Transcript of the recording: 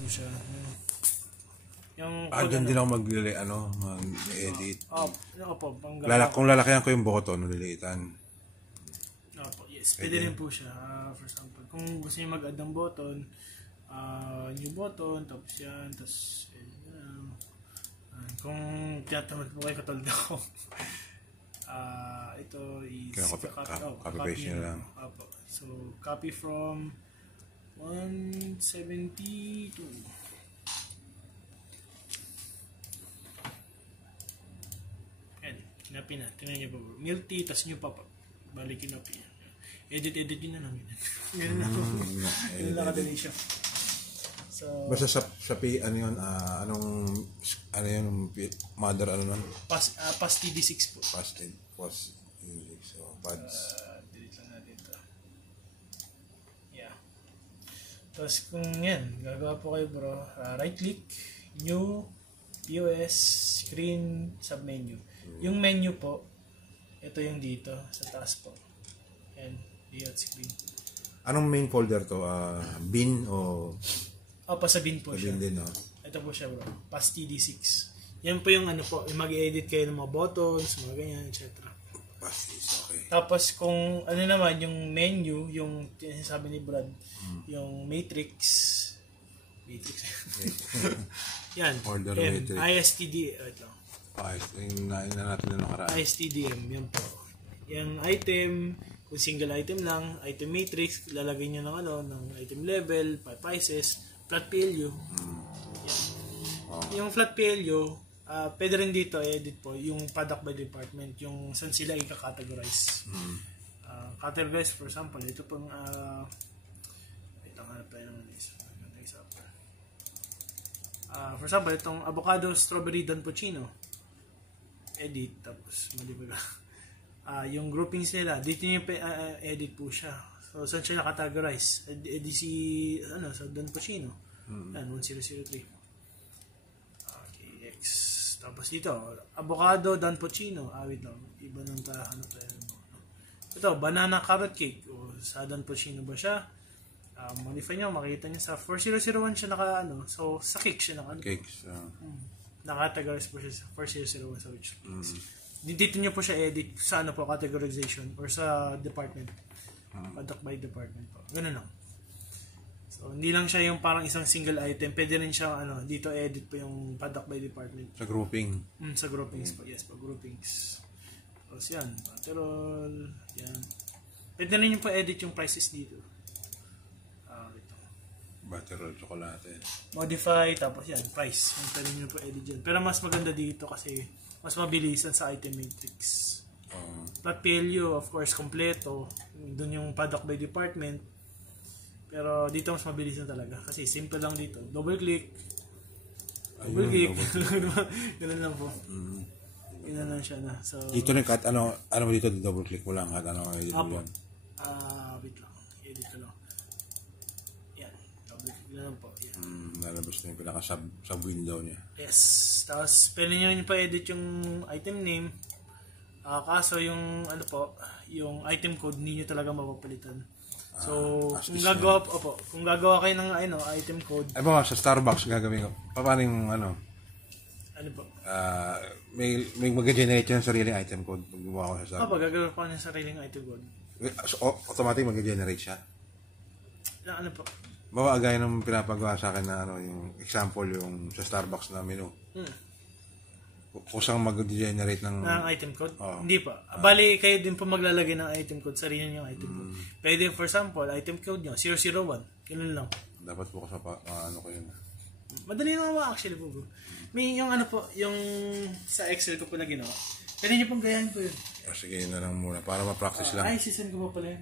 po siya. Yung Doon din ako mag-edit. Opo, Kung lalakihan ko yung buko, naliliitan. Opo, yes. Pwede rin po siya. For example, kung gusto niyo mag-add ng button, new button, tapos yan, tapos kung tinatamad po kayo katulad ako, ito is copy paste nyo lang. Opo. So, copy from 172. Kinapi na. Tingnan niyo po. Milk tea, tas nyo pa. Balik kinapi. Edit yun na lang. Ganun na ako. Ganun lang kadali siya. So, basta sa ano yun, mother, nun? Pas TD6 po. Pas TD6. So, pads. Delete lang natin ito. Yeah. Tapos kung yan, gagawa po kayo bro, right click, new, POS, screen, submenu. Yung menu po, ito yung dito, sa taas po. And layout screen. Anong main folder to? Bin o? Pa sa bin po siya. Bin din, no? Ito po siya bro, pas TD6. Yan po yung ano po, yung mag-edit kayo ng mga buttons, mga ganyan, etc. Okay. Tapos kung ano naman, yung menu, yung sinasabi ni Brad, yung matrix. Yan. Order M, matrix. ISTD, ito. Yung natin na nakaraan. ISTDM, yan po. Yung item, kung single item lang, item matrix, lalagay nyo ng item level, prices, flat PLU. Yan. Yung flat PLU, pwede rin dito edit po yung product by department, yung saan sila i-categorize. Categorize, for example, ito pong for example, itong avocado strawberry Don Puccino. Edit, tapos malibaga. Yung groupings nila, dito nyo edit po siya. So, saan siya nakategorize? Edit sa Don Puccino. Yan, 1003. Okay, X. Tapos dito, avocado Don Puccino. Wait lang. Iba nang ito, banana carrot cake. Sa Don Puccino ba siya? Modify nyo, makikita nyo sa 4001 siya so sa cake siya Cakes. Nakategorize po siya sa 4001 sa which cakes. Dito nyo po siya edit sa categorization or sa department. Product by department po. Ganun lang. So, hindi lang siya yung parang isang single item. Pwede rin siya, dito edit po yung product by department. Sa grouping. Sa groupings po. Yes po, groupings. Tapos yan, patrol, yan. Pwede rin yung po edit yung prices dito. Butterroll, chocolate. Modify, tapos yan, price. Yung pwede nyo po edit dyan. Pero mas maganda dito kasi mas mabilisan sa item matrix. Flat PLU, of course, kompleto. Doon yung product by department. Pero dito mas mabilisan talaga. Kasi simple lang dito. Double click. Double click. Ganun lang po. Ganun lang siya na. So, dito rin kahit ano mo dito, double click mo lang kahit edit mo yan. Wait lang. Edit ko lang. Yan. Double click lang po. Yan. Lalabas na yung pinaka-sub window niya. Yes. Tapos, pwede nyo pa edit yung item name. Kaso yung yung item code hindi nyo talaga mapapalitan. So, kung gagawa kayo ng item code. Ay ba, sa Starbucks gagawin ko. Paano yung Ano po? may mag-generate ng sariling item code pag gumawa ko sa Starbucks. Gagawin ko ng sariling item code. So, automatic mag-generate siya? Ano po? Bawa agay ng pinapagawa sa akin na yung example yung sa Starbucks na menu. Kung saan mag-generate ng item code? Hindi pa. Bali, kayo din po maglalagay ng item code. Sarili yung item code. Pwede, for example, item code nyo, 001. Ganun lang. Dapat po ko sa ko yun. Madali naman actually po. May yung yung sa Excel ko po na ginawa. Pwede nyo pong gayahin po yun. Sige, yun na lang muna. Para ma-practice lang. Sisend ko po pala yun.